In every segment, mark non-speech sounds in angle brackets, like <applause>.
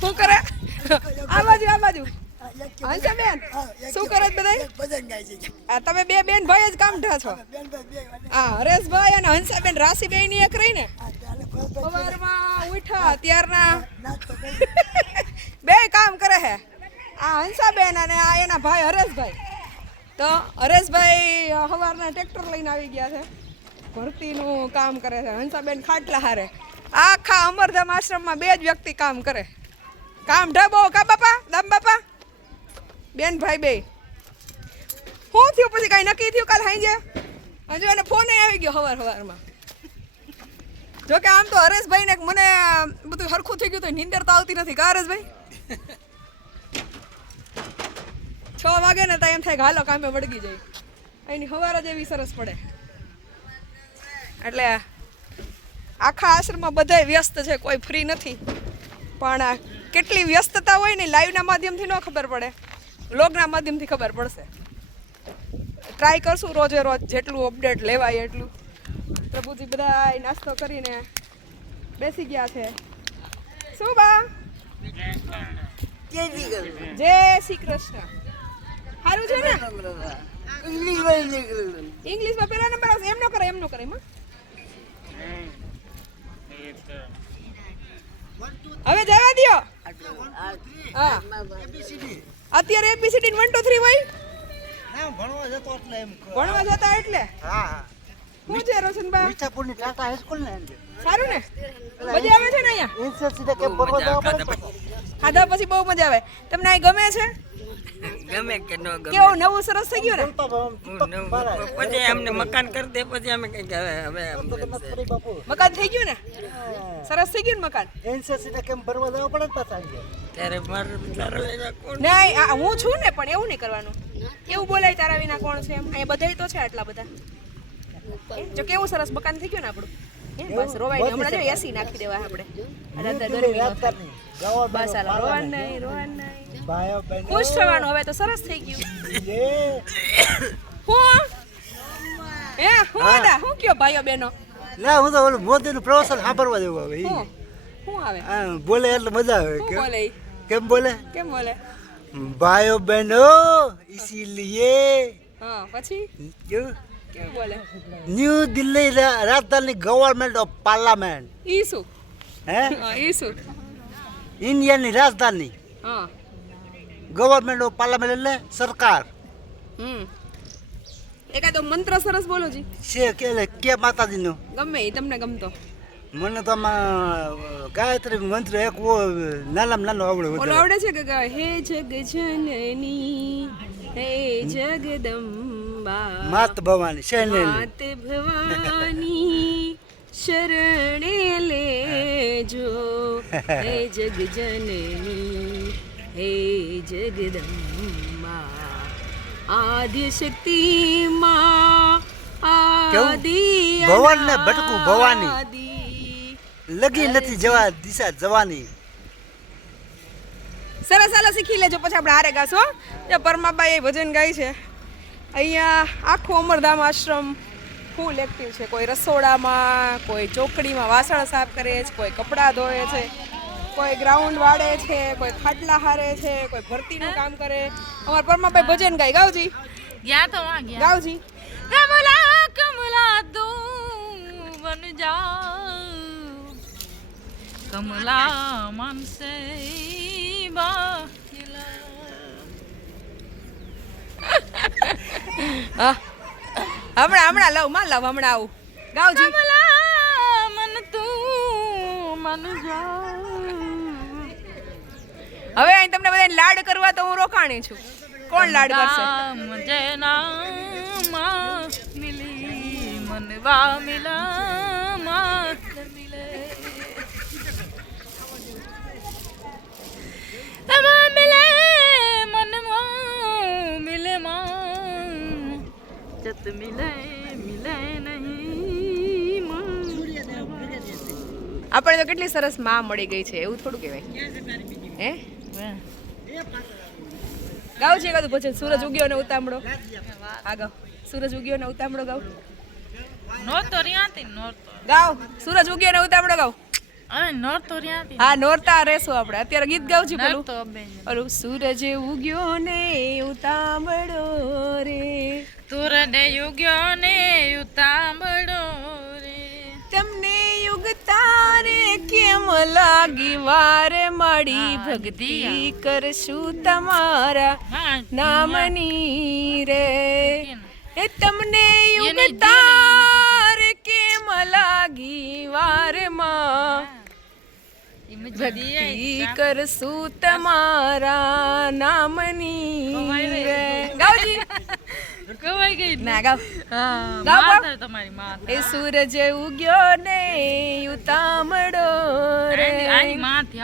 શું કરે? આ બાજુ આ બાજુ. હંસા બેન, શું કરે આ તમે બે બેન ભાઈ જ કામ ઢા છો. બેન હા હરેશભાઈ અને હંસાબેન રાશીબેનની એક રહી સવારમાં ઉઠા ત્યારના નાચ તો કરી બે કામ કરે છે. આ હંસાબેન અને આ એના ભાઈ હરેશભાઈ. તો હરેશભાઈ સવારના ટ્રેક્ટર લઈને આવી ગયા છે. ભરતીનું કામ કરે છે. હંસાબેન ખાટલા હારે. આખા અમરધામ આશ્રમમાં બે જ વ્યક્તિ કામ કરે. કામ ઢબો કા બાપા? દામ બાપા? બેન ભાઈ બે. શું થયું પછી કાંઈ નક્કી થયું કાલ હાંજે? હજુ એને ફોન આવી ગયો સવાર સવારમાં જોકે આમ તો હરેશભાઈ ને મને બધું હરખું થઈ ગયું તો નીંદર તો આવતી નથી, કા હરેશભાઈ? છ વાગે ને તો એમ થાય હાલો કામે વળગી જાય એની હવાર જ એવી સરસ પડે. એટલે આખા આશ્રમમાં બધાય વ્યસ્ત છે કોઈ ફ્રી નથી. પણ કેટલી વ્યસ્તતા હોય ને લાઈવના માધ્યમથી ન ખબર પડે. લોગના માધ્યમથી ખબર પડશે. ટ્રાય કરશું રોજે રોજ જેટલું અપડેટ લેવાય એટલું. પ્રભુજી બધા નાસ્તો કરીને બેસી ગયા છે. શું બા? જય શ્રી કૃષ્ણ. સારું છે ને? ઇંગ્લિશમાં પહેલા નંબર આવશે. એમ નો કરે એમ નો કરે એમાં હવે જવા દો હા. અત્યારે એબીસીડી વન ટુ થ્રી હોય? ભણવા જતો એટલે? એમ ભણવા જતા એટલે હા શું છે રોશનબા? મીઠાપુરની ટાટા હાઈસ્કૂલ ને સારું ને? મજા આવે છે ને અહીંયા? ઇન્સર સીધા? ખાધા પછી બહુ મજા આવે. તમને અહીં ગમે છે? ગમે કે ન ગમે. કેવું નવું સરસ થઈ ગયું ને? પછી અમને મકાન કરી દે પછી અમે કઈ હવે હવે મકાન થઈ ગયું ને? સરસ થઈ ગયું ને મકાન? એનસીસી ને કેમ ભરવા જવા પડે પાછા ત્યારે માર તારો નહીં હું છું ને પણ એવું નહીં કરવાનું. કેવું બોલાય તારા વિના કોણ છે એમ? અહીંયા બધાય તો છે આટલા બધા. જો કેવું સરસ મકાન થઈ ગયું ને આપણું? બસ રોવાય નહીં. હમણાં જો એસી નાખી દેવા આપણે. બસ હાલો રોવાનું નહીં રોવાનું નહીં. ભાઈઓ બહેનો. ખુશ થવાનું. હવે તો સરસ થઈ ગયું. હું? હે હું દા હું કયો ભાઈઓ બહેનો? ના હું તો ઓલું મોદીનું પ્રવચન સાંભળવા જેવું હવે હું? આવે? બોલે એટલે મજા આવે. કેમ? બોલે કેમ બોલે? કેમ બોલે? ભાઈઓ બહેનો ઇસીલિયે ન્યૂ દિલ્હી રાજધાની ગવર્મેન્ટ ઓફ પાર્લામેન્ટ. ઈ ઇન્ડિયાની રાજધાની. ગવર્મેન્ટ ઓફ પાર્લામેન્ટ એટલે સરકાર. હમ. એકાદો મંત્ર સરસ બોલો જી. છે કે કે માતાજીનો? ગમે એ તમને ગમતો. મને તો ગાયત્રી મંત્ર એક નાનામાં નાનો આવડે ઓલો આવડે છે કે હે જગ જનની હે જગદંબા માત ભવાની છે ને માત ભવાની શરણે લેજો હે જગ જનની. હે જગદંબા. આદિશક્તિ માં આદિ ભવન ને ભટકું ભવાની. લગી નથી જવા દિશા જવાની. સરસ હાલો શીખી લેજો. પછી આપણે હારે ગાશો જે પરમાબાઈ ભજન ગાય છે. અહીંયા આખું અમરધામ આશ્રમ ફૂલ એક્ટિવ છે. કોઈ રસોડામાં કોઈ ચોકડીમાં વાસણ સાફ કરે છે કોઈ કપડાં ધોવે છે. કોઈ ગ્રાઉન્ડ વાળે છે કોઈ ખાટલા હારે છે કોઈ ભરતીનું કામ કરે. અમારા પરમાભાઈ ભજન ગાય. ગાવજી? ગયા તો વાં ગયા. ગાવજી? કમલા કમલા તું બન જા કમલા મન બા હમણાં હમણાં લવમાં લવ હમણાં આવું. ગાવજી? કમલા મન તું મન જા હવે અહીં તમને બધાને લાડ કરવા તો હું રોકાણી છું. કોણ લાડ કરશે? નામ જનામાં મિલી મનવા મિલા માત મિલે તમા મિલે મનમાં જત મિલે મિલે નહીં આપણે તો કેટલી સરસમાં મળી ગઈ છે એવું થોડું કહેવાય. હે? ગાવ છે કદું ભજન. સૂરજ ઉગ્યો ને ઉતામળો. હા ગાવ સૂરજ ઉગ્યો ને ઉતામળો ગાવ નહોતો રિયાતી નહોતો ગાવ સૂરજ ઉગ્યો ને ઉતામળો ગાવ અરે નોર તો ત્યાંથી હા નોરતા રહેશું આપણે. અત્યારે ગીત ગાવું છું પેલું. તો ઓલું સૂરજ ઉગ્યો ને ઉતામળો રે. તુરને ઉગ્યો ને ઉતામળો રે. તમને તારે કેમ લાગી વારે મળી ભક્તિ કરશું તમારા નામની રે? એ તમને યુગ તારે કેમ લાગી વારે માં? ભક્તિ કરશું તમારા નામની રે? ગાવજી કવાઈ ગઈ ના ગાવ ગાવ, ગાવ. તમારી માતા. એ સૂરજ ઉગ્યો ને ઉતામળો રે. આની- આની માથી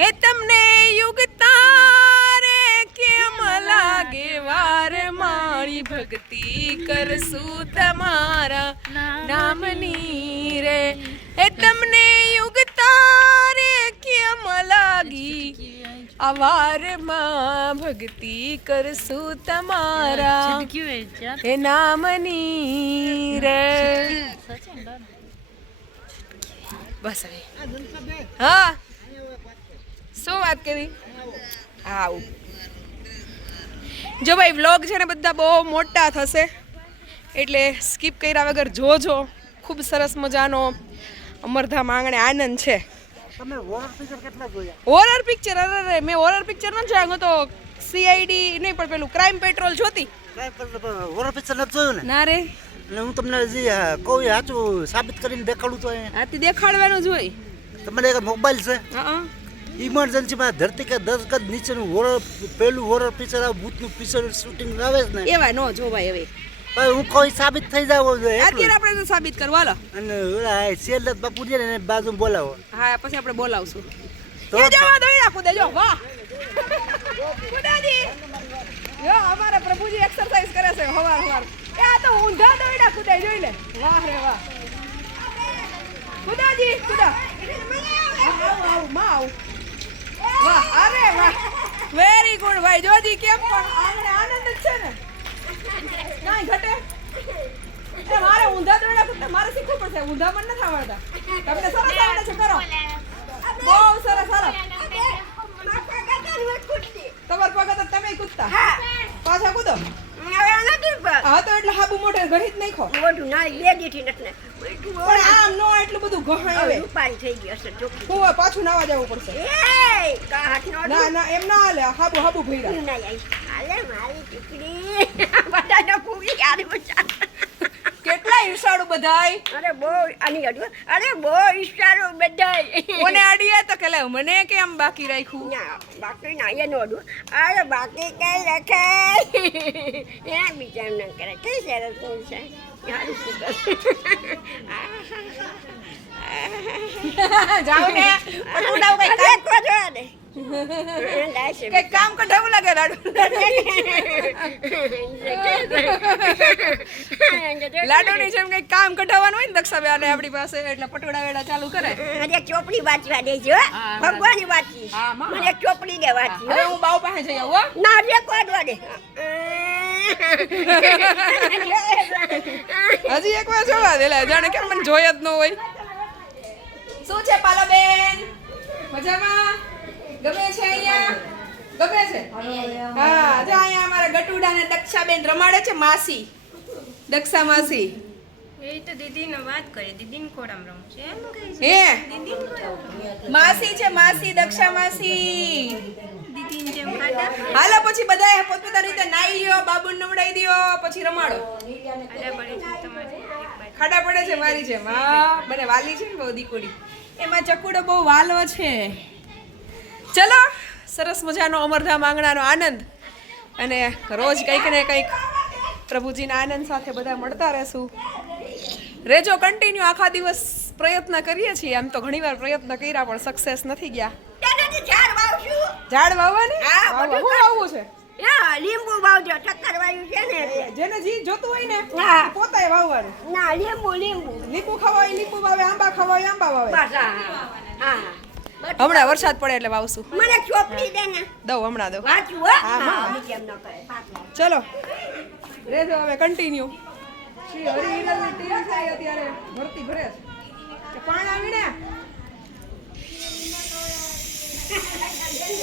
એ તમને યુગ તારે કેમ લાગે? વાર મારી ભક્તિ કરશું તમારા નામની રે. એ તમને લાગી આ વારમાં ભક્તિ કરશું તમારા એ નામની રે બસ હવે હા શું વાત કેવી આવું। જો ભાઈ વ્લોગ છે ને બધા બહુ મોટા થશે એટલે સ્કીપ કર્યા વગર જોજો. ખૂબ સરસ મજાનો અમરધામ આંગણે આનંદ છે. તમે હોરર પિક્ચર કેટલા જોયા? હોરર પિક્ચર અરે મેં હોરર પિક્ચર ન જોયા હું તો સીઆઈડી નહીં પણ પેલું ક્રાઇમ પેટ્રોલ જોતી. હોરર પિક્ચર નથી જોયું ને? ના રે. અને હું તમને જે કહું સાચું સાબિત કરીને દેખાડું તો અહીંયા આથી દેખાડવાનું જ હોય. તમારે એક મોબાઈલ છે. ઇમરજન્સીમાં ધરતી કે દસ ગજ નીચેનું હોરર પેલું હોરર પિક્ચર આવે ભૂતનું પિક્ચર શૂટિંગ આવે ને. એવા ન જોવાય હવે. હું કોઈ સાબિત થઈ જાવ અત્યારે આપણે સાબિત કરવા લો અને ઓલા શેરદત્ત બાપુ છે ને બાજુ બાજુમાં બોલાવો. હા પછી આપણે બોલાવશું. તો જવા દઈ રાખું દેજો વાહ કુદાજી. યો અમારા પ્રભુજી એક્સરસાઇઝ કરે છે હવાર હવાર. એ આ તો ઊંધા દઈ રાખું દે જોઈ લે. વાહ રે વાહ. કુદાજી કુદા. આવ આવમાં આવ. વાહ અરે વાહ. વેરી ગુડ ભાઈ. જોજી કેમ પણ આનંદ છે ને. કાંઈ ઘટે. એટલે મારે ઊંધા દોયડા કૂદતા મારે શીખવું પડશે. ઊંધા પણ નથી આવડતા. તમને સરસ આવડે છે કરો. બહુ સરસ સરસ તમાર પગ તો તમે કૂદતા પાછા કૂદો. હા તો એટલે હાબુ મોઢે જ નાખો. પણ આમ નો એટલું બધું ગહાય આવે હું હવે પાછું નાવા જવું પડશે. ના ના એમ ના હાલે. હાબુ હાબુ ભર્યા કેટલા ઈર્ષાળુ બધાય? અરે બહુ આની અડવા અરે બહુ ઈશારો બધાય. કોને આડીએ તો કે મને કેમ બાકી રાખ્યું? ના બાકી ના એનો અડવું અરે બાકી કઈ રખાય એ બીજા ના કરે. કે સરસ છે. યાર શું <laughs> જાઓ ને. પણ ઉડાવ કઈ કામ? <laughs> કઈ કામ કઢાવું લાગે લાડુ? લાડુની જેમ કઈ કામ કઢાવવાનું હોય ને દક્ષાબેન આપણી પાસે એટલે પટોળા વેડા ચાલુ કરે. મને એક ચોપડી વાંચવા દેજો ભગવાન વાંચી. મને એક ચોપડી દે વાંચી હવે હું બાઉ પાસે જઈ આવું. ના રેકોર્ડ વાડે હજી એક વાર જોવા દે લે, જાણે કેમ મને જોઈ જ ન હોય. શું છે પાલાબેન મજામાં? ગમે છે અહીંયા? ગમે છે? હા જો અહીંયા અમારા ગટુડા ને દક્ષાબેન રમાડે છે માસી. દક્ષા માસી. એ તો દીદીને વાત કરી દીદીને ખોડામ રમું છે એમ કહે છે. હે? દીદીને માસી છે માસી દક્ષા માસી. દીદીને જેમ ખાડા હાલો પછી બધાએ પોતપોતાની રીતે નાઈ લ્યો બાબુ નવડાઈ દ્યો પછી રમાડો. ખાડા પડે છે મારી જેમ. હા મને વાલી છે ને બહુ દીકુડી. એમાં ચકુડો બહુ વાલો છે. ચલો સરસ મજાનો અમરધામ આંગણાનો આનંદ. અને રોજ કંઈક ને કંઈક પ્રભુજીના આનંદ સાથે બધા મળતા રહેશું. રેજો કન્ટિન્યુ આખા દિવસ પ્રયત્ન કરીએ છીએ. આમ તો ઘણીવાર પ્રયત્ન કર્યા પણ સક્સેસ નથી ગયા. ઝાડ વાવવાની. શું વાવવું. છે? લીંબુ વાવજો. ચક્કર વાયુ છે ને જેને જી જોતું હોય ને પોતે વાવવાનું. ના લીંબુ લીંબુ. લીંબુ ખવાય લીંબુ વાવે આંબા ખવાય આંબા વાવે. હા. હમણાં વરસાદ પડે એટલે વાવશું. મને ચોપડી દે ને. દઉં હમણાં દઉં. વાંચું હો? હા કેમ ન કરે ચલો. રેજો હવે કન્ટિન્યુ શ્રી હરિ હિરલની ટીમ થાય અત્યારે ભરતી ભરે છે. પાણ આવી ને